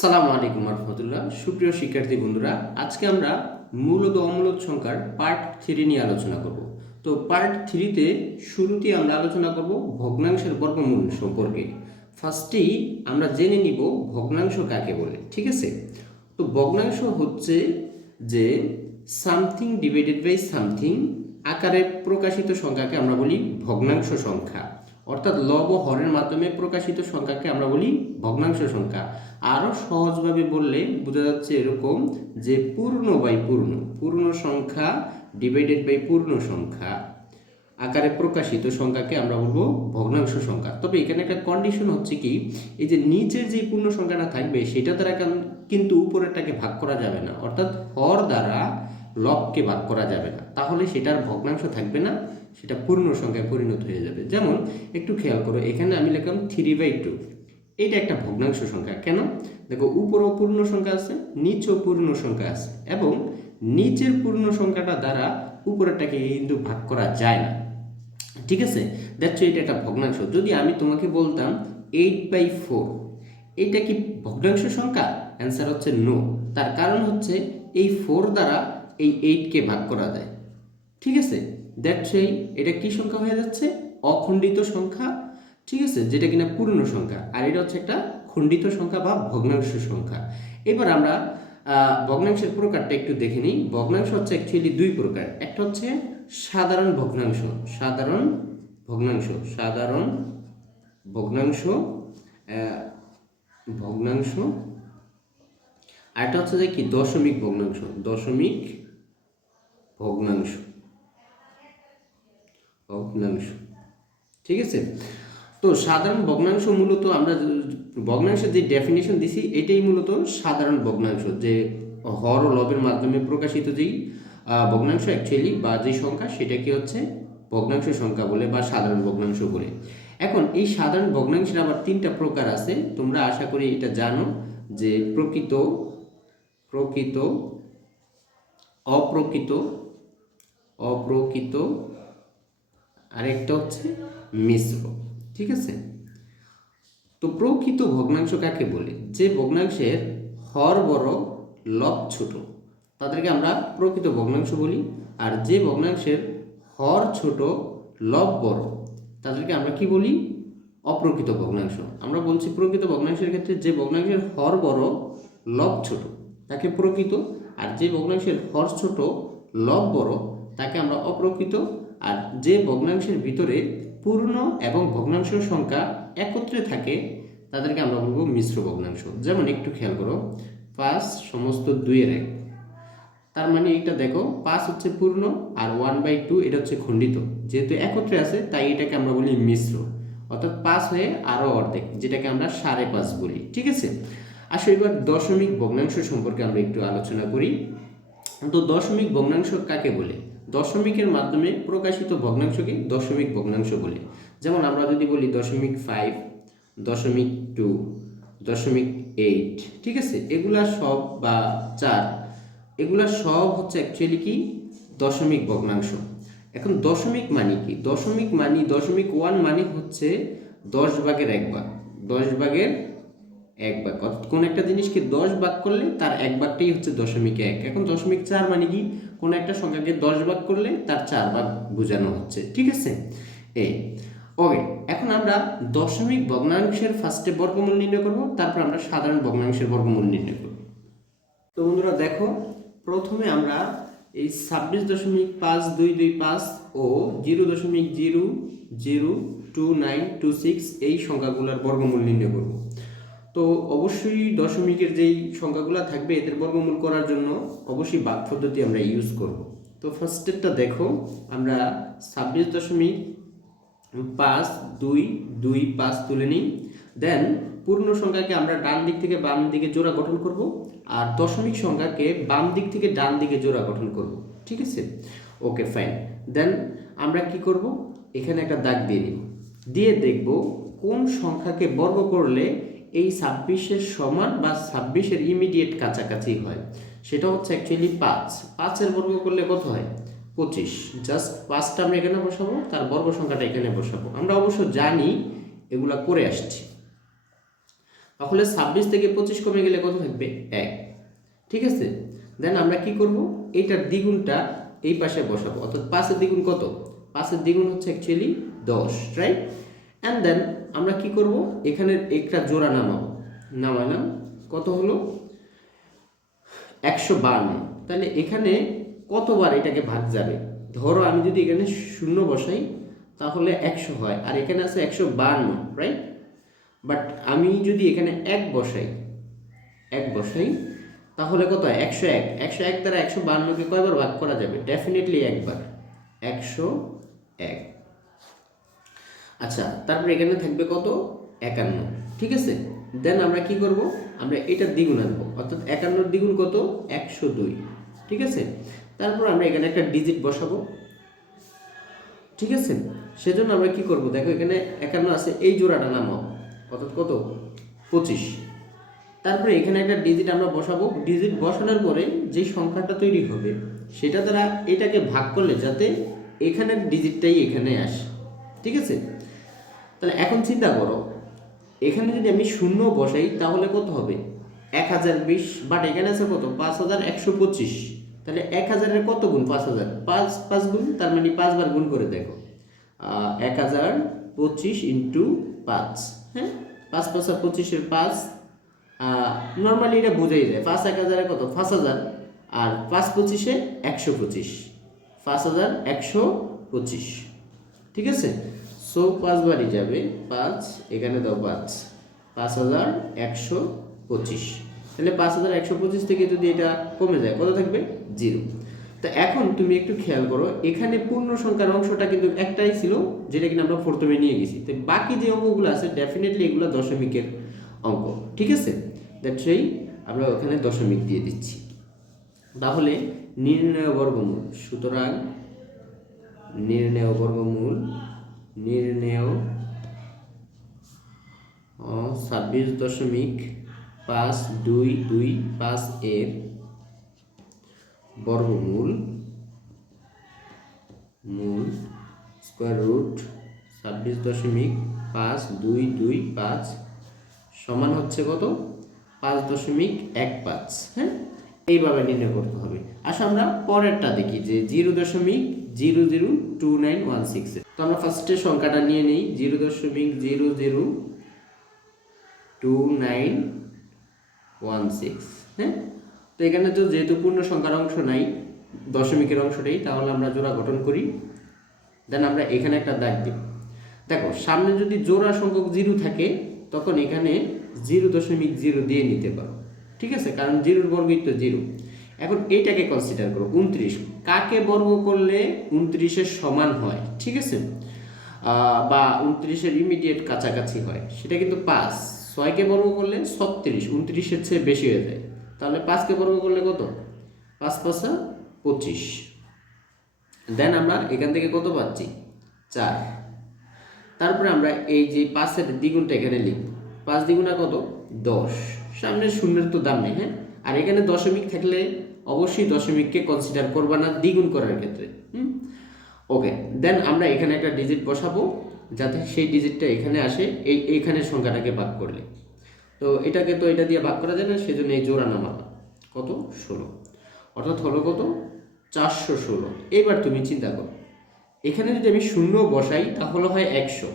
সালামু আলাইকুম রহমতুল্লাহ। সুপ্রিয় শিক্ষার্থী বন্ধুরা, আজকে আমরা মূলদ অমূলদ সংখ্যার পার্ট 3 নিয়ে আলোচনা করব। তো পার্ট 3তে শুরুতেই আমরা আলোচনা করব ভগ্নাংশের বর্গমূল সম্পর্কে। ফার্স্টেই আমরা জেনে নিব ভগ্নাংশ কাকে বলে, ঠিক আছে? তো ভগ্নাংশ হচ্ছে যে সামথিং ডিভাইডেড বাই সামথিং আকারে প্রকাশিত সংখ্যাকে আমরা বলি ভগ্নাংশ সংখ্যা, অর্থাৎ লব ও হরের মাধ্যমে প্রকাশিত সংখ্যাকে আমরা বলি ভগ্নাংশ সংখ্যা। আরও সহজভাবে বললে বোঝা যাচ্ছে এরকম যে পূর্ণ বাই পূর্ণ, পূর্ণ সংখ্যা ডিভাইডেড বাই পূর্ণ সংখ্যা আকারে প্রকাশিত সংখ্যাকে আমরা বলবো ভগ্নাংশ সংখ্যা। তবে এখানে একটা কন্ডিশন হচ্ছে কি, এই যে নিচের যে পূর্ণ সংখ্যাটা থাকবে সেটা দ্বারা কিন্তু উপরেরটাকে ভাগ করা যাবে না, অর্থাৎ হর দ্বারা লবকে ভাগ করা যাবে না, তাহলে সেটার ভগ্নাংশ থাকবে না, সেটা পূর্ণ সংখ্যায় পরিণত হয়ে যাবে। যেমন একটু খেয়াল করো, এখানে আমি লিখলাম 3/2, এইটা একটা ভগ্নাংশ সংখ্যা। কেন? দেখো, উপরেও পূর্ণ সংখ্যা আছে, নিচেও পূর্ণ সংখ্যা আছে, এবং নিচের পূর্ণ সংখ্যাটা দ্বারা উপরেরটাকে কিন্তু ভাগ করা যায় না, ঠিক আছে? দেখছো, এটা একটা ভগ্নাংশ। যদি আমি তোমাকে বলতাম 8/4, এইটা কি ভগ্নাংশ সংখ্যা? অ্যান্সার হচ্ছে নো। তার কারণ হচ্ছে এই 4 দ্বারা এই 8কে ভাগ করা যায়, ঠিক আছে? দেখছো, এটা কি সংখ্যা হয়ে যাচ্ছে? অখণ্ডিত সংখ্যা, ঠিক আছে, যেটা কিনা পূর্ণ সংখ্যা। আর এটা হচ্ছে একটা খণ্ডিত সংখ্যা বা ভগ্নাংশ সংখ্যা। এবার আমরা ভগ্নাংশের প্রকারটা একটু দেখে নিই। ভগ্নাংশ হচ্ছে অ্যাকচুয়ালি দুই প্রকার। একটা হচ্ছে সাধারণ ভগ্নাংশ, সাধারণ ভগ্নাংশ, সাধারণ ভগ্নাংশ, ভগ্নাংশ। আর একটা হচ্ছে যে কি, দশমিক ভগ্নাংশ, দশমিক ভগ্নাংশ, ভগ্নাংশ, ঠিক আছে? তো সাধারণ ভগ্নাংশ মূলত আমরা ভগ্নাংশের যে ডেফিনেশন দিছি এটাই মূলত সাধারণ ভগ্নাংশ, যে হর ও লবের মাধ্যমে প্রকাশিত যেই ভগ্নাংশ অ্যাকচুয়ালি বা যে সংখ্যা সেটাকে হচ্ছে ভগ্নাংশ সংখ্যা বলে বা সাধারণ ভগ্নাংশ বলে। এখন এই সাধারণ ভগ্নাংশের আবার 3টা প্রকার আছে, তোমরা আশা করি এটা জানো, যে প্রকৃত, প্রকৃত, অপ্রকৃত, অপ্রকৃত, আরেকটা হচ্ছে মিশ্র, ঠিক আছে? তো প্রকৃত ভগ্নাংশ কাকে বলে? যে ভগ্নাংশের হর বড় লব ছোট তাদেরকে আমরা প্রকৃত ভগ্নাংশ বলি। আর যে ভগ্নাংশের হর ছোট লব বড় তাদেরকে আমরা কি বলি? অপ্রকৃত ভগ্নাংশ। আমরা বলছি প্রকৃত ভগ্নাংশের ক্ষেত্রে যে ভগ্নাংশের হর বড় লব ছোট তাকে প্রকৃত, আর যে ভগ্নাংশের হর ছোট লব বড় তাকে আমরা অপ্রকৃত। আর যে ভগ্নাংশের ভিতরে পূর্ণ এবং ভগ্নাংশ সংখ্যা একত্রে থাকে তাদেরকে আমরা বলবো মিশ্র ভগ্নাংশ। যেমন একটু খেয়াল করো, 5 সমস্ত 2/1, তার মানে এটা দেখো 5 হচ্ছে পূর্ণ আর 1/2 এটা হচ্ছে খণ্ডিত। যেহেতু একত্রে আছে তাই এটাকে আমরা বলি মিশ্র, অর্থাৎ 5 হয়ে আরও অর্ধেক, যেটাকে আমরা 5.5 বলি, ঠিক আছে? আসলে এবার দশমিক ভগ্নাংশ সম্পর্কে আমরা একটু আলোচনা করি। তো দশমিক ভগ্নাংশ কাকে বলে? দশমিকের মাধ্যমে প্রকাশিত ভগ্নাংশকে দশমিক ভগ্নাংশ বলে। যেমন আমরা যদি বলি 0.5, 0.2, 0.8, ঠিক আছে, এগুলা সব বা 4, এগুলা সব হচ্ছে অ্যাকচুয়ালি কি দশমিক ভগ্নাংশ। এখন দশমিক মানে কি? দশমিক মানে 0.1 মানে হচ্ছে 10 ভাগের 1 ভাগ, 10 ভাগের 1 ভাগ, অর্থাৎ কোন একটা জিনিসকে 10 ভাগ করলে তার 1 ভাগটাই হচ্ছে 0.1। এখন 0.4 মানে কি? কোন একটা সংখ্যাকে 10 ভাগ করলে তার 4 ভাগ বোঝানো হচ্ছে, ঠিক আছে? এই ওকে, এখন আমরা দশমিক ভগ্নাংশের ফার্স্টে বর্গমূল নির্ণয় করব, তারপর আমরা সাধারণ ভগ্নাংশের বর্গমূল নির্ণয় করব। তো বন্ধুরা দেখো, প্রথমে আমরা এই 26.5225 ও 0.002926 এই সংখ্যাগুলোর বর্গমূল নির্ণয় করব। তো অবশ্যই দশমিকের যেই সংখ্যাগুলো থাকবে এদের বর্গমূল করার জন্য অবশ্যই ভাগ পদ্ধতি আমরা ইউজ করব। তো ফার্স্টেরটা দেখো, আমরা 26.5225 তুলে নিই। দেন পূর্ণ সংখ্যাকে আমরা ডান দিক থেকে বাম দিকে জোড়া গঠন করব, আর দশমিক সংখ্যাকে বাম দিক থেকে ডান দিকে জোড়া গঠন করব, ঠিক আছে? Okay fine. দেন আমরা কি করব? এখানে একটা দাগ দিয়ে নিব, দিয়ে দেখব কোন সংখ্যাকে বর্গ করলে এই 26-এর সমান বা 26-এর ইমিডিয়েট কাছাকাছি হয়। সেটা হচ্ছে অ্যাকচুয়ালি 5। 5-এর বর্গ করলে কত হয়? 25। জাস্ট 5টা আমরা এখানে বসাবো, তার বর্গ সংখ্যাটা এখানে বসাবো। আমরা অবশ্য জানি, এগুলা করে আসছি। তাহলে 26 থেকে 25 কমে গেলে কত থাকবে 1। ঠিক আছে, দেন আমরা কি করব, এইটার দ্বিগুণটা এই পাশে বসাবো, অর্থাৎ 5-এর দ্বিগুণ কত, 5-এর দ্বিগুণ হচ্ছে অ্যাকচুয়ালি 10, রাইট। অ্যান্ড দেন আমরা কি করব, এখানে একটা জোড়া নামাবো, নামালাম, কত হলো 152। তাহলে এখানে কতবার এটাকে ভাগ যাবে, ধরো আমি যদি এখানে 0 বসাই তাহলে 100 হয়, আর এখানে আছে 152, রাইট। বাট আমি যদি এখানে 1 বসাই, 1 বসাই তাহলে কত হয় 101। 101 দ্বারা 152কে কয়বার ভাগ করা যাবে, ডেফিনেটলি একবার, 101। আচ্ছা, তারপরে এখানে থাকবে কত 51। ঠিক আছে, দেন আমরা কি করব, আমরা এটার দ্বিগুণ আনবো, অর্থাৎ 51-র দ্বিগুণ কত 102। ঠিক আছে, তারপর আমরা এখানে একটা ডিজিট বসাবো। ঠিক আছে, সেজন্য আমরা কি করব, দেখো এখানে 51 আছে, এই জোড়াটা নামাও, অর্থাৎ কত 25। তারপরে এখানে একটা ডিজিট আমরা বসাবো, ডিজিট বসানোর পরে যে সংখ্যাটা তৈরি হবে সেটা দ্বারা এটাকে ভাগ করলে যাতে এখানের ডিজিটটাই এখানে আসে। ঠিক আছে, তাহলে এখন চিন্তা করো, এখানে যদি আমি 0 বসাই তাহলে কত হবে 1020, বাট এখানে আছে কত 5125। তাহলে 1000-এর কত গুণ 5000, 5 গুণ, তার মানে 5 বার গুণ করে দেখো, 1025 ইন্টু 5, হ্যাঁ, 5 5 25-এর 5, নর্মালি এটা বোঝাই যায়, 5 1000-এ কত 5000, আর 5 25-এ 125, 5125। ঠিক আছে, সো 5 বারই যাবে 5, এখানে দাও 5, 5125। তাহলে 5125 থেকে যদি এটা কমে যায় কত থাকবে 0। তো এখন তুমি একটু খেয়াল করো, এখানে পূর্ণ সংখ্যার অংশটা কিন্তু একটাই ছিল, যেটা কিনা আমরা প্রথমে নিয়ে গেছি। তো বাকি যে অঙ্কগুলো আছে ডেফিনেটলি এগুলো দশমিকের অঙ্ক। ঠিক আছে, দ্যাটস ওয়াই আমরা ওখানে দশমিক দিয়ে দিচ্ছি। তাহলে নির্ণয় বর্গমূল, সুতরাং নির্ণয় বর্গমূল, নির্ণয় 26.5225 এর বর্গমূল, মূল স্কোয়ার রুট 26.5225 সমান হচ্ছে কত 5.15। হ্যাঁ, এইভাবে নির্ণয় করতে হবে। আসলে আমরা পরেরটা দেখি যে 0.002916। তো আমরা ফার্স্টে সংখ্যাটা নিয়ে নিই 0.002916। হ্যাঁ, তো এখানে তো যেহেতু পূর্ণ সংখ্যার অংশ নাই, দশমিকের অংশটাই, তাহলে আমরা জোড়া গঠন করি। দেন আমরা এখানে একটা দাগ দিই। দেখো সামনে যদি জোড়া সংখ্যক 0 থাকে তখন এখানে 0.0 দিয়ে নিতে পারো। ঠিক আছে, কারণ 0-র বর্গই তো 0। এখন এইটাকে কনসিডার করো 29, কাকে বর্গ করলে 29-এর সমান হয়, ঠিক আছে, বা 29-এর ইমিডিয়েট কাছাকাছি হয়, সেটা কিন্তু 5। 6কে বর্গ করলে 36, 29-এর চেয়ে বেশি হয়ে যায়। তাহলে 5কে বর্গ করলে কত 5 5 25। দেন আমরা এখান থেকে কত পাচ্ছি 4। তারপরে আমরা এই যে 5-এর দ্বিগুণটা এখানে লিখব, 5 দ্বিগুণা কত 10, সামনে শূন্যের তো দাম নেই। হ্যাঁ, আর এখানে দশমিক থাকলে অবশ্যই দশমিককে কনসিডার করবা না দ্বিগুণ করার ক্ষেত্রে। ওকে, দেন আমরা এখানে একটা ডিজিট বসাবো যাতে সেই ডিজিটটা এখানে আসে, এইখানের সংখ্যাটাকে ভাগ করলে। তো এটাকে তো এটা দিয়ে ভাগ করা যায় না, সেজন্য এই জোড়া নামাবা কত 16, অর্থাৎ হলো কত 416। এবার তুমি চিন্তা করো, এখানে যদি আমি 0 বসাই তাহলে হয় 100,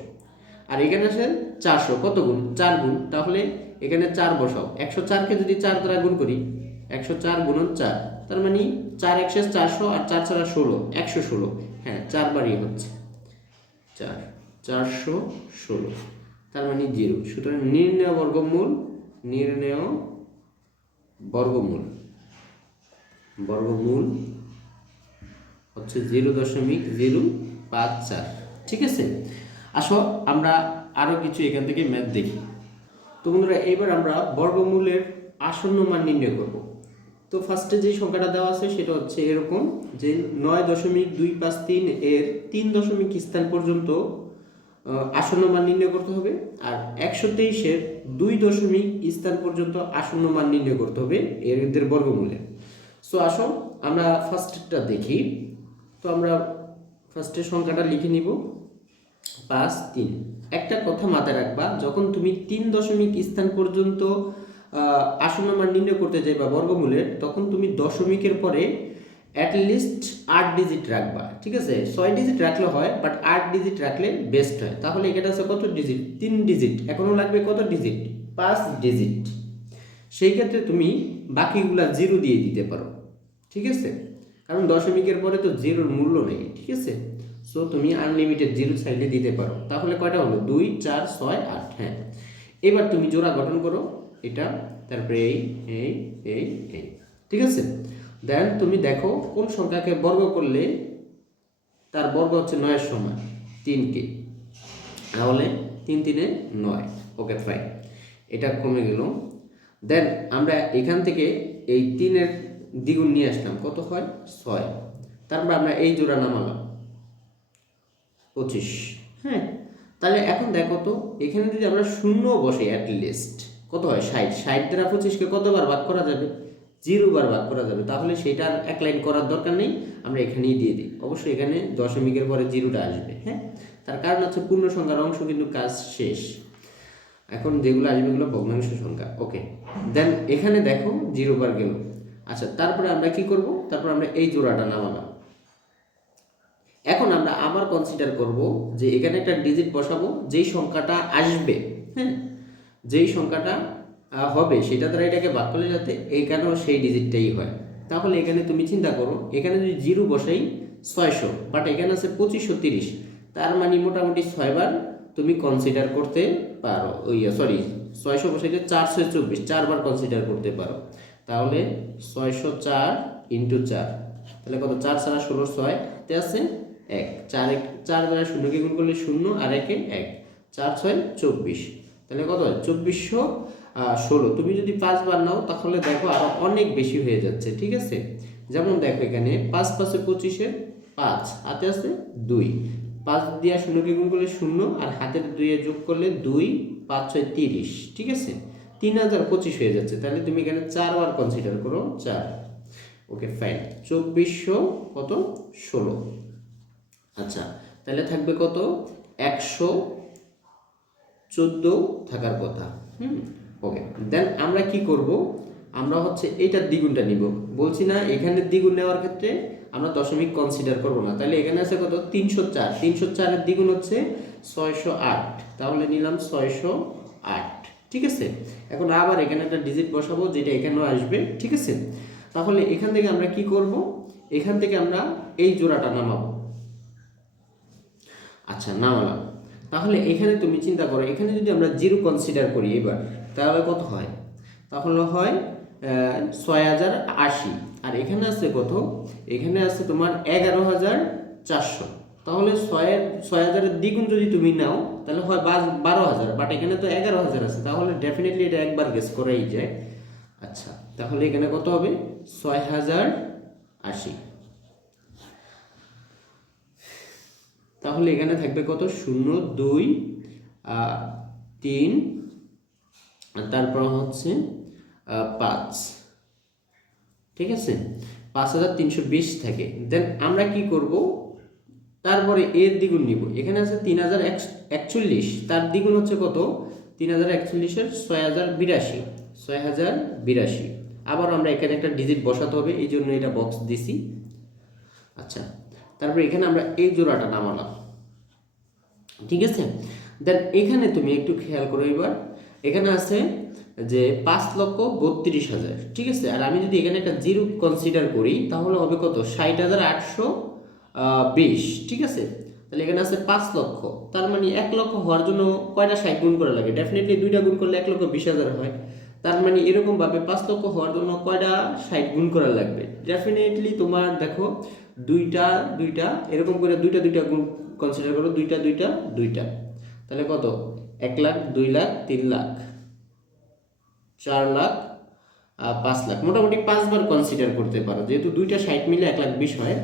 আর এখানে আসে 400, কত গুণ 4 গুণ, তাহলে এখানে 4 বসাও। 104-কে যদি 4 দ্বারা গুণ করি, 104 গুণন 4, তার মানে 4 × 400, আর 4 4 16, 116। হ্যাঁ, 4 বারই হচ্ছে 4, 416, তার মানে 0। সুতরাং নির্ণয় বর্গমূল, নির্ণয় বর্গমূল, বর্গমূল হচ্ছে 0.054। ঠিক আছে, আসো আমরা আরও কিছু এখান থেকে ম্যাথ দেখি। তো বন্ধুরা, এইবার আমরা বর্গমূলের আসন্ন মান নির্ণয় করব। তো ফার্স্টে যে সংখ্যাটা দেওয়া আছে সেটা হচ্ছে এরকম যে 9.253 এর 3 দশমিক স্থান পর্যন্ত আসন্ন মান নির্ণয় করতে হবে, আর 123-এর 2 দশমিক স্থান পর্যন্ত আসন্ন মান নির্ণয় করতে হবে এদের বর্গমূলে। সো আসো আমরা ফার্স্টটা দেখি। তো আমরা ফার্স্টে সংখ্যাটা লিখে নিব 5 3। একটা কথা মাথায় রাখবা, যখন তুমি 3 দশমিক স্থান পর্যন্ত আসন্ন মান নির্ণয় করতে যাইবা বর্গমূলের, তখন তুমি দশমিকের পরে অ্যাটলিস্ট 8 ডিজিট রাখবা। ঠিক আছে, 6 ডিজিট রাখলে হয়, বাট 8 ডিজিট রাখলে বেস্ট হয়। তাহলে এখানে আছে কত ডিজিট? 3 ডিজিট। এখনও লাগবে কত ডিজিট? 5 ডিজিট। সেই ক্ষেত্রে তুমি বাকিগুলা জিরো দিয়ে দিতে পারো। ঠিক আছে, কারণ দশমিকের পরে তো জিরোর মূল্য নেই। ঠিক আছে, সো তুমি আনলিমিটেড জিরো চাইলে দিতে পারো। তাহলে কয়টা হলো? 2 4 6 8। হ্যাঁ, এবার তুমি জোড়া গঠন করো এটা, তারপরে এই এই এই এই। ঠিক আছে, দেন তুমি দেখো কোন সংখ্যাকে বর্গ করলে তার বর্গ হচ্ছে 9 সমান 3কে। তাহলে 3 3 9। ওকে ফাইন, এটা কমে গেল। দেন আমরা এখান থেকে এই 3-এর দ্বিগুণ নিয়ে আসলাম, কত হয়? 6। তারপর আমরা এই জোড়া নামালাম 25। হ্যাঁ, তাহলে এখন দেখো তো এখানে যদি আমরা শূন্য বসে অ্যাটলিস্ট কত হয়? 60। 60 দ্বারা 25কে কতবার ভাগ করা যাবে? 0 বার ভাগ করা যাবে। তাহলে সেটার এক লাইন করার দরকার নেই, আমরা এখানেই দিয়ে দিই। অবশ্যই এখানে দশমিকের পরে জিরোটা আসবে। হ্যাঁ, তার কারণ হচ্ছে পূর্ণ সংখ্যার অংশ কিন্তু কাজ শেষ। এখন যেগুলো আসবে এগুলো ভগ্নাংশ সংখ্যা। ওকে, দেন এখানে দেখো 0 বার গেল। আচ্ছা, তারপরে আমরা কি করব? তারপর আমরা এই জোড়াটা নামালাম। এখন আমরা আবার কনসিডার করব যে এখানে একটা ডিজিট বসাবো, যেই সংখ্যাটা আসবে, হ্যাঁ, যেই সংখ্যাটা হবে সেটা দ্বারা এটাকে ভাগ করলে যাতে এইখানেও সেই ডিজিটটাই হয়। তাহলে এখানে তুমি চিন্তা করো, এখানে যদি জিরো বসাই 600, বাট এখানে আছে 2530, তার মানে মোটামুটি 6 বার তুমি কনসিডার করতে পারো। সরি, 600 বসাইলে 424, 4 বার কনসিডার করতে পারো। তাহলে 604 ইন্টু 4, তাহলে কত? 4 ছাড়া 16, 6 তে আছে 1, 4 4 দ্বারা শূন্যকে গুণ করলে 0 আর 1 1, 4 6 24। তাহলে কত হয়? 2416। তুমি যদি 5 বার নাও তাহলে দেখো আরো অনেক বেশি হয়ে যাচ্ছে। ঠিক আছে, যেমন দেখো এখানে 5 5 25-এর 5, হাতে আছে 2, 5 দিয়ে শূন্যকে গুণ করলে 0 আর হাতের 2 এ যোগ করলে 2, 5 6 30। ঠিক আছে, 3025 হয়ে যাচ্ছে। তাহলে তুমি এখানে 4 বার কনসিডার করো, 4। ওকে ফাইন, 2400 কত? 16। আচ্ছা, তাহলে থাকবে কত? 114 থাকার কথা। ওকে, দেন আমরা কি করব? আমরা হচ্ছে এইটার দ্বিগুণটা নিব। বলছি না এখানে দ্বিগুণ নেওয়ার ক্ষেত্রে আমরা দশমিক কনসিডার করব না। তাহলে এখানে আছে কত? 304। 304-এর দ্বিগুণ হচ্ছে 608, তাহলে নিলাম 608। ঠিক আছে, এখন আবার এখানে একটা ডিজিট বসাবো যেটা এখানেও আসবে। ঠিক আছে, তাহলে এখান থেকে আমরা কি করব? এখান থেকে আমরা এই জোড়াটা নামাবো। আচ্ছা, নামালাম। তাহলে এখানে তুমি চিন্তা করো, এখানে যদি আমরা জিরো কনসিডার করি এবার, তাহলে কত হয়? তাহলে হয় 6080। আর এখানে আছে কত? এখানে আছে তোমার 11400। তাহলে 6000-এর দ্বিগুণ যদি তুমি নাও তাহলে হয় 12000, বাট এখানে তো 11000 আছে, তাহলে ডেফিনেটলি এটা একবার গেস করাই যায়। আচ্ছা, তাহলে এখানে কত হবে? 6080। তাহলে এখানে থাকবে কত? 0 2 3, তারপর হচ্ছে 5। ঠিক আছে, 5320 থাকে। দেন আমরা কি করব? তারপরে এর দ্বিগুণ নিব। এখানে আছে 3041, তার দ্বিগুণ হচ্ছে কত? 3041-এর 6082, 6082। আবার আমরা এখানে একটা ডিজিট বসাতে হবে, এই জন্য এটা বক্স দিছি। আচ্ছা, তারপরে এখানে আমরা এই জোড়াটা নামালাম। ঠিক আছে, দেন এখানে তুমি একটু খেয়াল করো, এবার এখানে আছে যে 5,32,000। ঠিক আছে, আর আমি যদি এখানে একটা জিরো কনসিডার করি তাহলে হবে কত? 60,820। ঠিক আছে, তাহলে এখানে আছে 5 লক্ষ, তার মানে 1 লক্ষ হওয়ার জন্য কয়টা 60 গুণ করা লাগে? ডেফিনেটলি 2টা গুণ করলে 1,20,000 হয়। তার মানে এরকম ভাবে 5 লক্ষ হওয়ার জন্য কয়টা 60 গুণ করা লাগবে? ডেফিনেটলি তোমার দেখো দুইটা দুইটা এরকম করে দুইটা দুইটা গুণ কনসিডার করো, দুইটা দুইটা দুইটা। তাহলে কত? 1 লাখ, 2 লাখ, 3 লাখ, 4 লাখ, 5 লাখ। মোটামুটি 5 বার কনসিডার করতে পারো, যেহেতু দুইটা 60 মিলে 1,20,000 হয়।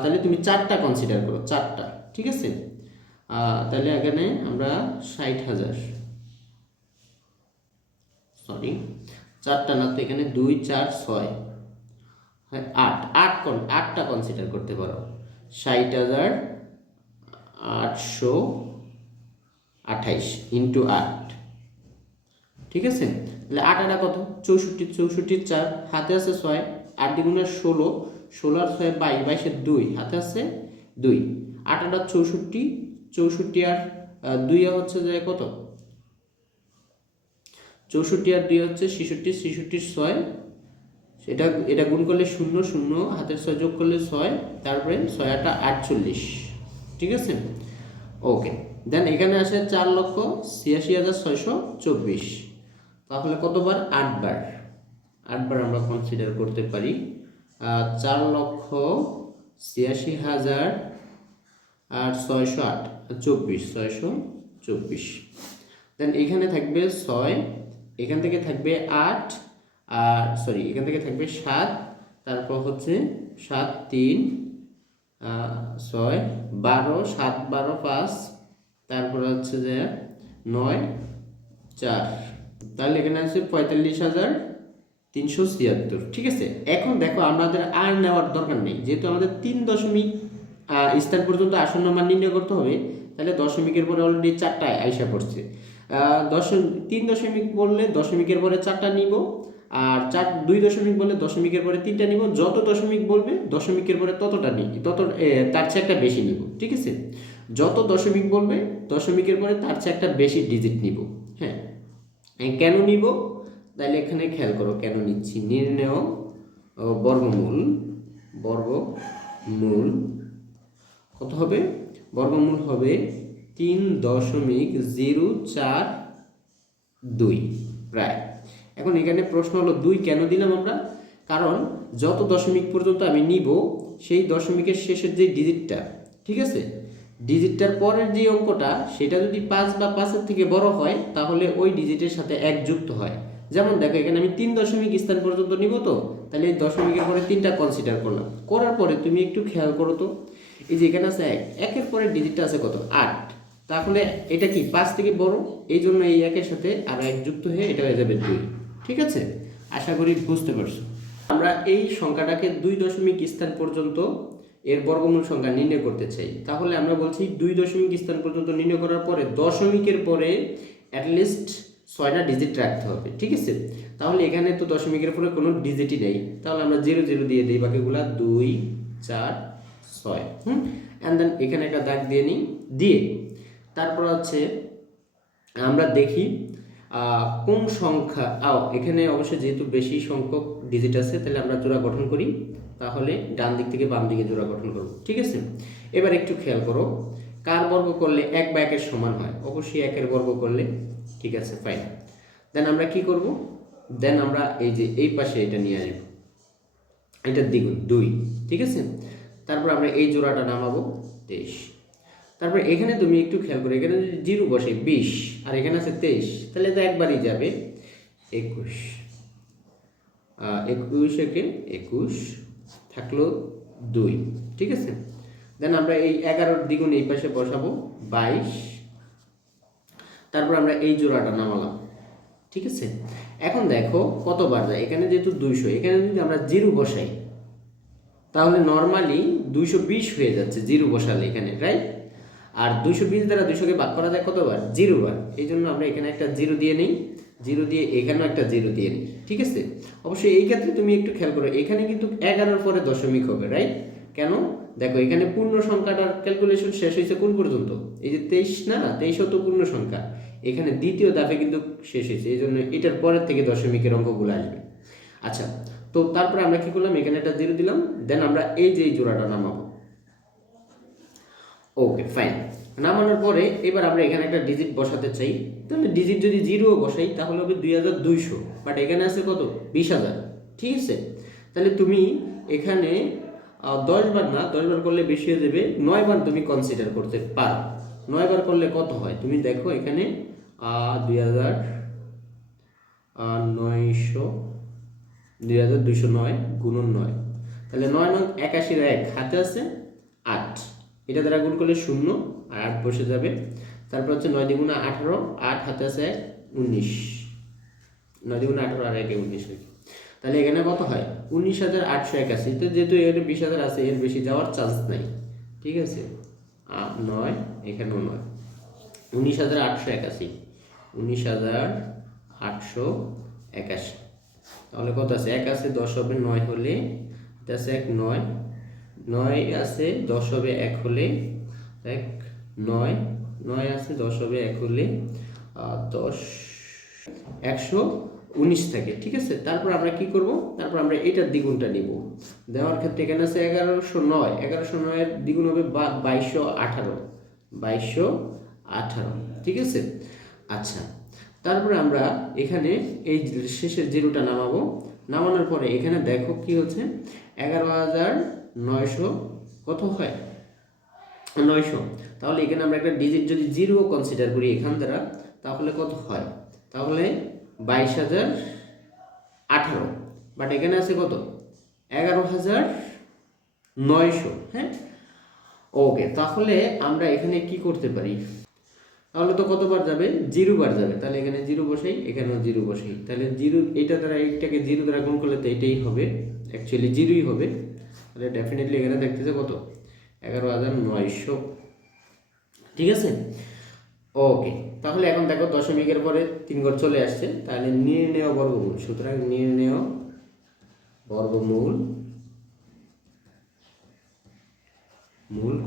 তাহলে তুমি 4টা কনসিডার করো, 4টা। ঠিক আছে, তাহলে এখানে আমরা 60,000, সরি 4টা না তো, এখানে 2 4 6, হ্যাঁ 8টা কনসিডার করতে পারো। 60,000 828 ইন্টু 8, ঠিক আছে। তাহলে 8 আটা কত 64, 64 4, হাতে আছে 6, 8 দ্বিগুণে 16, 16 আর 6 22, 22 2, হাতে আছে 2, 8 আটা 64, 64 আর 2 হচ্ছে যে কত 64 আর 2 হচ্ছে 66, 66 6, সেটা এটা গুণ করলে 0 0, হাতের 6 যোগ করলে 6, তারপরে 6 আটা 48, ঠিক আছে। ওকে, দেন এখানে আসে 4,86,624, তাহলে কতবার 8 বার, 8 বার আমরা কনসিডার করতে পারি। 4,86,624, দেন এখানে থাকবে 6, এখান থেকে থাকবে 8, আর সরি এখান থেকে থাকবে 7, তারপর হচ্ছে 7 3 6 12, 7 12 5, তারপরে হচ্ছে যে 9 4, তাহলে এখানে আছে 45,376, ঠিক আছে। এখন দেখো আমাদের আর নেওয়ার দরকার নেই, যেহেতু আমাদের 3 দশমিক স্থান পর্যন্ত আসন্ন মান নির্ণয় করতে হবে, তাহলে দশমিকের পরে অলরেডি 4টা আইসা পড়ছে। 3 দশমিক বললে দশমিকের পরে 4টা নিব, আর 2 দশমিক বললে দশমিকের পরে 3টা নিব, যত দশমিক বলবে দশমিকের পরে ততটা নিই, তার চেয়ে একটা বেশি নিব, ঠিক আছে। যত দশমিক বলবে দশমিকের পরে তার চেয়ে একটা বেশি ডিজিট নিব। হ্যাঁ, কেন নিব তাহলে এখানে খেয়াল করো কেন নিচ্ছি। নির্ণেয় বর্গমূল, বর্গমূল কত হবে, বর্গমূল হবে 3.042 প্রায়। এখন এখানে প্রশ্ন হলো 2 কেন দিলাম আমরা, কারণ যত দশমিক পর্যন্ত আমি নিব সেই দশমিকের শেষের যে ডিজিটটা, ঠিক আছে, ডিজিটটার পরের যে অঙ্কটা সেটা যদি 5 বা 5-এর থেকে বড় হয় তাহলে ওই ডিজিটের সাথে 1 যুক্ত হয়। যেমন দেখো এখানে আমি 3 দশমিক স্থান পর্যন্ত নিব, তো তাহলে এই দশমিকের পরে 3টা কনসিডার করলাম, করার পরে তুমি একটু খেয়াল করো তো, এই যে এখানে আছে 1, 1-এর পরে ডিজিটটা আছে কত 8, তাহলে এটা কি 5 থেকে বড়, এই জন্য এই 1-এর সাথে আর 1 যুক্ত হয়ে এটা হয়ে যাবে 2, ঠিক আছে। আশা করি বুঝতে পারছো। আমরা এই সংখ্যাটাকে 2 দশমিক স্থান পর্যন্ত এর বর্গমূল সংখ্যা নির্ণয় করতে চাই, তাহলে আমরা বলছি 2 দশমিক স্থান পর্যন্ত নির্ণয় করার পরে দশমিকের পরে অ্যাটলিস্ট 6টা ডিজিট রাখতে হবে, ঠিক আছে। তাহলে এখানে তো দশমিকের পরে কোনো ডিজিটই নেই, তাহলে আমরা 0 0 দিয়ে দিই, বাকিগুলা 2 4 6, অ্যান্ড দেন এখানে একটা দাগ দিয়ে নিই, দিয়ে তারপর হচ্ছে আমরা দেখি কোন সংখ্যা এখানে অবশ্যই যেহেতু বেশি সংখ্যক ডিজিট আছে তাহলে আমরা জোড়া গঠন করি, তাহলে ডান দিক থেকে বাম দিকে জোড়া গঠন করব, ঠিক আছে। এবার একটু খেয়াল করো কার বর্গ করলে 1 বা 1-এর সমান হয়, অবশ্যই 1-এর বর্গ করলে, ঠিক আছে ফাইন। দেন আমরা কি করব, দেন আমরা এই যে এই পাশে এটা নিয়ে আসব, এটার দ্বিগুণ 2, ঠিক আছে। তারপর আমরা এই জোড়াটা নামাবো 23, তারপর এখানে তুমি একটু খেয়াল করো এখানে যদি 0 বসে 20 আর এখানে আছে 23, তাহলে তো একবারই যাবে 21, 21 একে 21 থাকলো 2, ঠিক আছে। দেন আমরা এই 11-র দ্বিগুণ এই পাশে বসাবো 22, তারপর আমরা এই জোড়াটা নামালাম, ঠিক আছে। এখন দেখো কতবার যায়, এখানে যেহেতু 200, এখানে যদি আমরা 0 বসাই তাহলে নর্মালি 220 হয়ে যাচ্ছে 0 বসালে এখানে, রাইট। আর 220 দ্বারা 200-কে ভাগ করা যায় কতবার, 0 বার, এই জন্য আমরা এখানে একটা 0 দিয়ে নিই, 0 দিয়ে এখানেও একটা 0 দিয়ে নিই, ঠিক আছে। অবশ্যই এই ক্ষেত্রে তুমি একটু খেয়াল করো এখানে কিন্তু 11-র পরে দশমিক হবে, রাইট। কেন, দেখো এখানে পূর্ণ সংখ্যাটার ক্যালকুলেশন শেষ হয়েছে কোন পর্যন্ত, এই যে 23 না, 23 তো পূর্ণ সংখ্যা, এখানে দ্বিতীয় ধাপে কিন্তু শেষ হয়েছে, এই জন্য এটার পরের থেকে দশমিকের অঙ্কগুলো আসবে। আচ্ছা, তো তারপরে আমরা কি করলাম, এখানে একটা 0 দিলাম, দেন আমরা এই যে এই জোড়াটা নামাবো, ওকে ফাইন। নামানোর পরে এবার আমরা এখানে একটা ডিজিট বসাতে চাই, তাহলে ডিজিট যদি 0 বসাই তাহলে হবে 2200, বাট এখানে আছে কত 20,000, ঠিক আছে। তাহলে তুমি এখানে 10 বার না, 10 বার করলে বেশি হয়ে যাবে, 9 বার তুমি কনসিডার করতে পারো। 9 বার করলে কত হয় তুমি দেখো এখানে 2209 গুণন 9, তাহলে 9 9 81 1 হাতে আছে 8, এটা দ্বারা গুণ করলে 0 আর 8 বসে যাবে, তারপর হচ্ছে 9 দ্বিগুণে 18, 8 হাতে আছে 19, 9 দ্বিগুণে 18 আর 1 19, তাহলে এখানে কত হয় 19,881, তো যেহেতু এখানে 20,000 আছে এর বেশি যাওয়ার চান্স নাই, ঠিক আছে। 9, এখানেও 9, 19,881, 19,881। তাহলে কত আছে? 1 আছে, 10 হবে, 9 হলে এটা আছে 1, 9, 9 আছে, 10 হবে, 1 হলে 1, 9, 9 আছে, 10 হবে, 1 হলে 10, 119 থাকে। ঠিক আছে, তারপর আমরা কি করব? তারপর আমরা এটার দ্বিগুণটা নিব। দেওয়ার ক্ষেত্রে এখানে আছে 1109, 1109 এর দ্বিগুণ হবে 2218, 2218। ঠিক আছে, আচ্ছা, তারপরে আমরা এখানে এই শেষের জিরোটা নামাবো। নামানোর পরে এখানে দেখো কি হচ্ছে, 11,900 কত হয়? 900। তাহলে এখানে আমরা একটা ডিজিট যদি জিরো কনসিডার করি এখান দ্বারা, তাহলে কত হয়? তাহলে 22,018। বাট এখানে আছে কত? 11,900। হ্যাঁ, ওকে। তাহলে আমরা এখানে কি করতে পারি? তাহলে তো কতবার যাবে? 0 বার যাবে। তাহলে এখানে 0 বসাই, এখানেও 0 বসাই। তাহলে 0 এটা দ্বারা এইটাকে 0 দ্বারা গুণ করলে তো এটাই হবে, অ্যাকচুয়ালি 0ই হবে। তাহলে ডেফিনেটলি এখানে দেখতেছে কত? 11,900। ঠিক আছে, ওকে। তাহলে এখন দেখো দশমিকের পরে 3 ঘর চলে আসছে। তাহলে নির্ণেয় বর্গমূল, সুতরাং নির্ণেয় বর্গমূল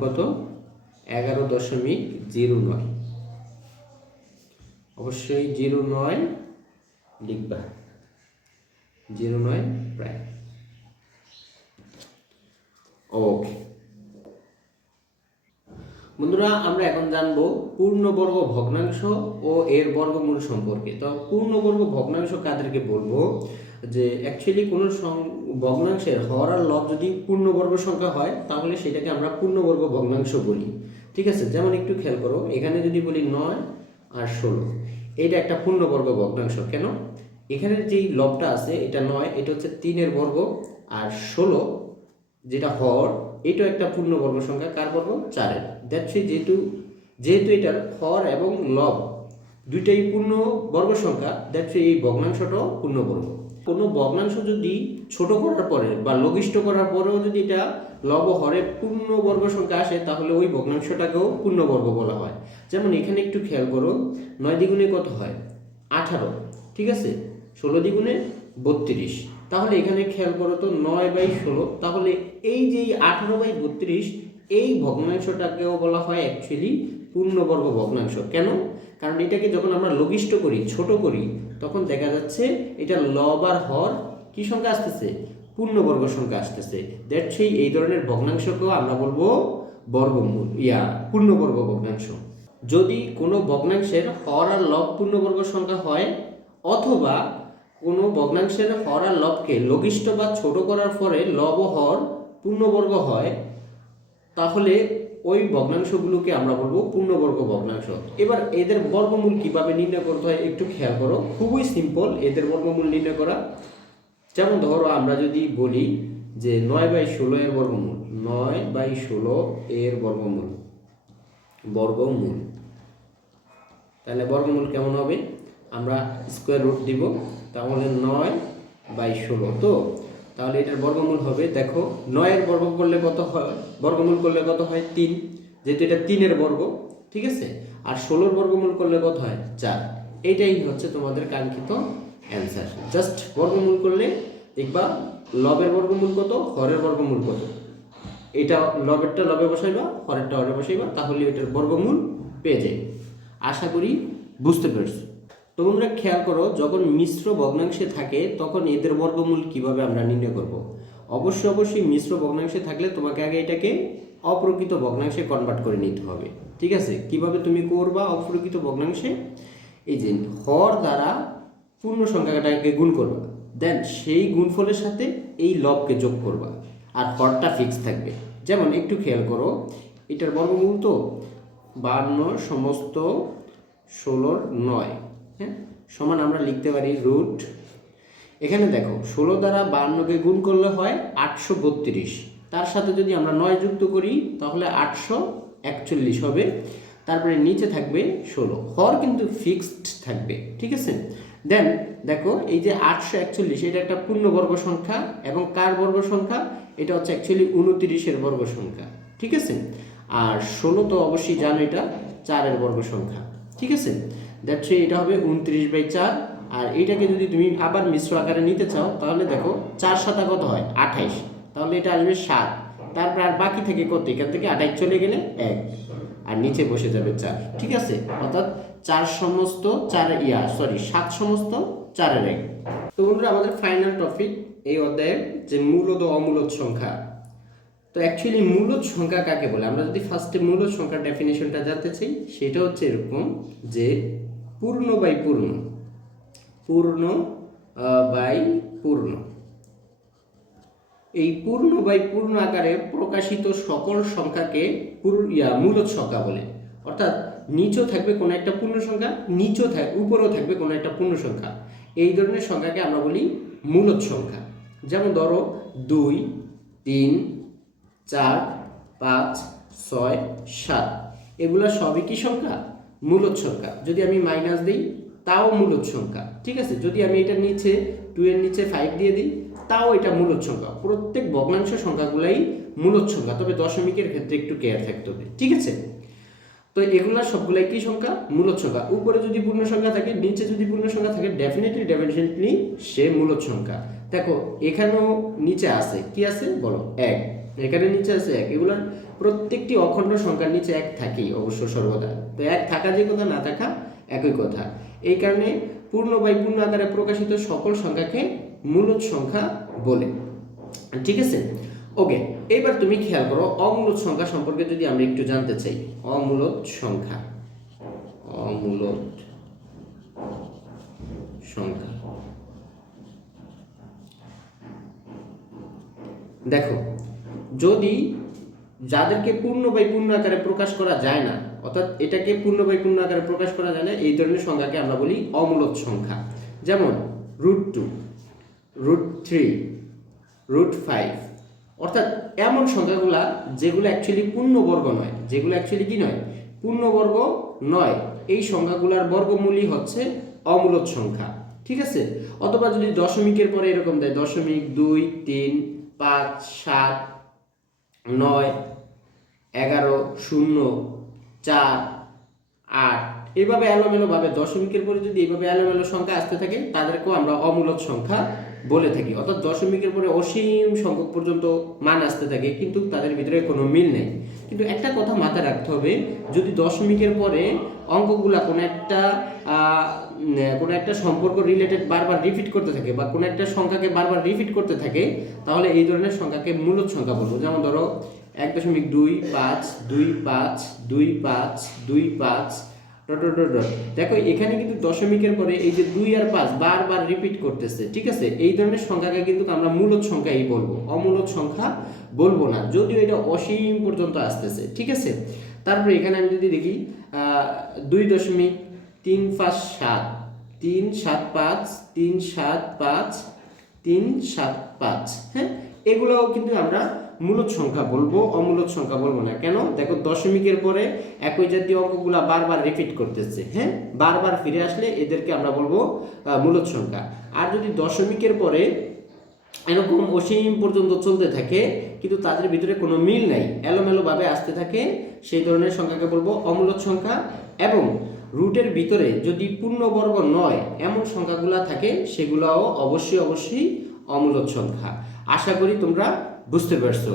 কত? 11.09। অবশ্যই 09 লিখবা, 09 প্রায়। ওকে বন্ধুরা, আমরা এখন জানবো পূর্ণবর্গ ভগ্নাংশ ও এর বর্গমূল সম্পর্কে। তো পূর্ণবর্গ ভগ্নাংশ কাদেরকে বলবো? যে অ্যাকচুয়ালি কোনো ভগ্নাংশের হর আর লব যদি পূর্ণবর্গ সংখ্যা হয় তাহলে সেটাকে আমরা পূর্ণবর্গ ভগ্নাংশ বলি। ঠিক আছে, যেমন একটু খেয়াল করো, এখানে যদি বলি 9 আর 16, এটা একটা পূর্ণবর্গ ভগ্নাংশ। কেন? এখানের যেই লবটা আছে এটা 9, এটা হচ্ছে 3-এর বর্গ, আর 16 যেটা হর, এটাও একটা পূর্ণবর্গ সংখ্যা। কার বর্গ? 4-এর। দ্যাটস যেহেতু এটার হর এবং লব দুইটাই পূর্ণবর্গ সংখ্যা, দ্যাটস এই ভগ্নাংশটাও পূর্ণবর্গ। কোনো ভগ্নাংশ যদি ছোট করার পরে বা লঘিষ্ঠ করার পরেও যদি এটা লব হরে পূর্ণবর্গ সংখ্যা আসে তাহলে ওই ভগ্নাংশটাকেও পূর্ণবর্গ বলা হয়। যেমন এখানে একটু খেয়াল করো, 9 দ্বিগুণে কত হয়? 18। ঠিক আছে, 16 দ্বিগুণে 32। তাহলে এখানে খেয়াল করো তো, 9/16। তাহলে এই যে 18/32, এই ভগ্নাংশটাকেও বলা হয় অ্যাকচুয়ালি পূর্ণবর্গ ভগ্নাংশ। কেন? কারণ এটাকে যখন আমরা লঘিষ্ঠ করি, ছোট করি, তখন দেখা যাচ্ছে এটা লব আর হর কি সংখ্যা আসতেছে? পূর্ণবর্গ সংখ্যা আসতেছে। দ্যাটস এই ধরনের ভগ্নাংশকেও আমরা বলবো বর্গমূল পূর্ণবর্গ ভগ্নাংশ। যদি কোনো ভগ্নাংশের হর আর লব পূর্ণবর্গ সংখ্যা হয়, অথবা কোনো ভগ্নাংশের হর আর লবকে লঘিষ্ঠ বা ছোট করার পরে লব ও হর পূর্ণবর্গ হয়, তাহলে ওই ভগ্নাংশগুলোকে আমরা বলবো পূর্ণবর্গ ভগ্নাংশ। এবার এদের বর্গমূল কিভাবে নির্ণয় করতে হয় একটু খেয়াল করো, খুবই সিম্পল এদের বর্গমূল নির্ণয় করা। যেমন ধরো আমরা যদি বলি যে 9/16 এর বর্গমূল, 9/16 এর বর্গমূল, তাহলে বর্গমূল কেমন হবে? আমরা স্কোয়ার রুট দিব, তাহলে 9/16। তো তাহলে এটার বর্গমূল হবে, দেখো 9-এর বর্গ করলে কত হয়? বর্গমূল করলে কত হয়? 3, যেহেতু এটা 3-এর বর্গ। ঠিক আছে, আর 16-র বর্গমূল করলে কত হয়? 4। এইটাই হচ্ছে তোমাদের কাঙ্ক্ষিত অ্যান্সার। জাস্ট বর্গমূল করলে দেখবা লবের বর্গমূল কত, হরের বর্গমূল কত। এটা লবেরটা লবে বসাইবা, হরেরটা হরে বসাইবা, তাহলে এটার বর্গমূল পেয়ে যাবে। আশা করি বুঝতে পেরেছো। তো তোমরা খেয়াল করো, যখন মিশ্র ভগ্নাংশে থাকে তখন এদের বর্গমূল কিভাবে আমরা নির্ণয় করব। অবশ্যই মিশ্র ভগ্নাংশে থাকলে তোমাকে আগে এটাকে অপ্রকৃত ভগ্নাংশে কনভার্ট করে নিতে হবে। ঠিক আছে, কিভাবে তুমি করবা অপ্রকৃত ভগ্নাংশে? এই যে হর দ্বারা পূর্ণ সংখ্যাটাকে গুণ করবা, দেন সেই গুণফলের সাথে এই লবকে যোগ করবা, আর হরটা ফিক্স থাকবে। যেমন একটু খেয়াল করো, এটার বর্গমূল তো 52 সমস্ত 16-র 9, হ্যাঁ, সমান আমরা লিখতে পারি রুট। এখানে দেখো 16 দ্বারা 52কে গুণ করলে হয় 832, তার সাথে যদি আমরা 9 যুক্ত করি তাহলে 841 হবে। তারপরে নিচে থাকবে 16, হর কিন্তু ফিক্সড থাকবে। ঠিক আছে, দেন দেখো এই যে 841, এটা একটা পূর্ণবর্গ সংখ্যা, এবং কার বর্গ সংখ্যা? এটা হচ্ছে অ্যাকচুয়ালি 29-এর বর্গ সংখ্যা। ঠিক আছে, আর 16 তো অবশ্যই জানো এটা 4-এর বর্গ সংখ্যা, ঠিক আছে। দ্যাটস এটা হবে 29/4। আর এইটাকে যদি তুমি আবার মিশ্র আকারে নিতে চাও তাহলে দেখো 4 7 কত হয় 28, তাহলে এটা আসবে 7। তারপর আর বাকি থেকে কত, এখান থেকে 28 চলে গেলে 1, আর নিচে বসে যাবে 4, ঠিক আছে। অর্থাৎ 7 সমস্ত 4-এর 1। তো বন্ধুরা আমাদের ফাইনাল টপিক এই অধ্যায়ের যে মূলদ ও অমূলদ সংখ্যা। তো অ্যাকচুয়ালি মূলদ সংখ্যা কাকে বলে, আমরা যদি ফার্স্টে মূলদ সংখ্যার ডেফিনেশনটা জানতে চাই, সেটা হচ্ছে এরকম যে পূর্ণ বাই পূর্ণ, পূর্ণ বাই পূর্ণ, এই পূর্ণ বাই পূর্ণ আকারে প্রকাশিত সকল সংখ্যাকে মূলদ সংখ্যা বলে। অর্থাৎ নিচেও থাকবে কোনো একটা পূর্ণ সংখ্যা, উপরেও থাকবে কোনো একটা পূর্ণ সংখ্যা, এই ধরনের সংখ্যাকে আমরা বলি মূলদ সংখ্যা। যেমন ধরো 2, 3, 4, 5, 6, 7, এগুলো সবই কি সংখ্যা, মূলদ সংখ্যা। যদি আমি মাইনাস দিই তাও মূলদ সংখ্যা, ঠিক আছে। যদি আমি এটার নিচে 2 এর নিচে 5 দিয়ে দিই তাও এটা মূলদ সংখ্যা। প্রত্যেক ভগ্নাংশ সংখ্যাগুলাই মূলদ সংখ্যা, তবে দশমিকের ক্ষেত্রে একটু কেয়ার থাকতে হবে, ঠিক আছে। তো এগুলা সবগুলাই কি সংখ্যা, মূলদ সংখ্যা। উপরে যদি পূর্ণ সংখ্যা থাকে, নিচে যদি পূর্ণ সংখ্যা থাকে, ডেফিনেটলি সে মূলদ সংখ্যা। দেখো এখানেও নিচে আছে, কি আছে বলো, 1, এখানে নিচে আছে 1। এগুলার প্রত্যেকটি অখণ্ড সংখ্যার নিচে 1 থাকেই অবশ্য সর্বদা। তো 1 থাকা যে কথা, না থাকা একই কথা। এই কারণে পূর্ণ বাই পূর্ণ আকারে প্রকাশিত সকল সংখ্যাকে মূলদ সংখ্যা বলে, ঠিক আছে। ওকে, এবার তুমি খেয়াল করো অমূলদ সংখ্যা সম্পর্কে যদি আমরা একটু জানতে চাই। অমূলদ সংখ্যা, অমূলদ সংখ্যা, দেখো যদি যাদেরকে পূর্ণ বাই পূর্ণ আকারে প্রকাশ করা যায় না, অর্থাৎ এটাকে পূর্ণ বাই পূর্ণ আকারে প্রকাশ করা যায় না, এই ধরনের সংখ্যাকে আমরা বলি অমূলদ সংখ্যা। যেমন √2, √3, √5, অর্থাৎ এমন সংখ্যাগুলা যেগুলো অ্যাকচুয়ালি পূর্ণবর্গ নয়, যেগুলো অ্যাকচুয়ালি কি নয়, পূর্ণবর্গ নয়, এই সংখ্যাগুলোর বর্গমূলই হচ্ছে অমূলদ সংখ্যা, ঠিক আছে। অথবা যদি দশমিকের পরে এরকম দেয় 0.2, 3, 5, 7, 9, 11, 0, 4, 8, এইভাবে এলোমেলোভাবে দশমিকের পরে যদি এইভাবে এলোমেলো সংখ্যা আসতে থাকে, তাদেরকেও আমরা অমূলদ সংখ্যা বলে থাকি। অর্থাৎ দশমিকের পরে অসীম সংখ্যক পর্যন্ত মান আসতে থাকে, কিন্তু তাদের ভিতরে কোনো মিল নেই। কিন্তু একটা কথা মাথায় রাখতে হবে, যদি দশমিকের পরে অঙ্কগুলা কোনো একটা সম্পর্ক রিলেটেড বারবার রিপিট করতে থাকে, বা কোনো একটা সংখ্যাকে বারবার রিপিট করতে থাকে, তাহলে এই ধরনের সংখ্যাকে মূলদ সংখ্যা বলবো। যেমন ধরো 1.25, 25, 25, 25, দেখো এখানে কিন্তু দশমিকের পরে এই যে 2 আর 5 বারবার রিপিট করতেছে, ঠিক আছে। এই ধরনের সংখ্যাকে কিন্তু আমরা মূলদ সংখ্যাই বলবো, অমূলদ সংখ্যা বলবো না, যদিও এটা অসীম পর্যন্ত আসতেছে, ঠিক আছে। তারপরে এখানে আমি যদি দেখি 2.357, 375, 375, 375, হ্যাঁ, এগুলোও কিন্তু আমরা মূলদ সংখ্যা বলবো, অমূলদ সংখ্যা বলবো না। কেন, দেখো দশমিকের পরে একই জাতীয় অঙ্কগুলা বারবার রিপিট করতেছে, হ্যাঁ, বারবার ফিরে আসলে এদেরকে আমরা বলবো মূলদ সংখ্যা। আর যদি দশমিকের পরে এরকম অসীম পর্যন্ত চলতে থাকে কিন্তু তাদের ভিতরে কোনো মিল নাই, এলোমেলোভাবে আসতে থাকে, সেই ধরনের সংখ্যাকে বলবো অমূলদ সংখ্যা। এবং রুটের ভিতরে যদি পূর্ণবর্গ নয় এমন সংখ্যাগুলো থাকে, সেগুলোও অবশ্যই অমূলদ সংখ্যা। আশা করি তোমরা বুঝতে পারছো।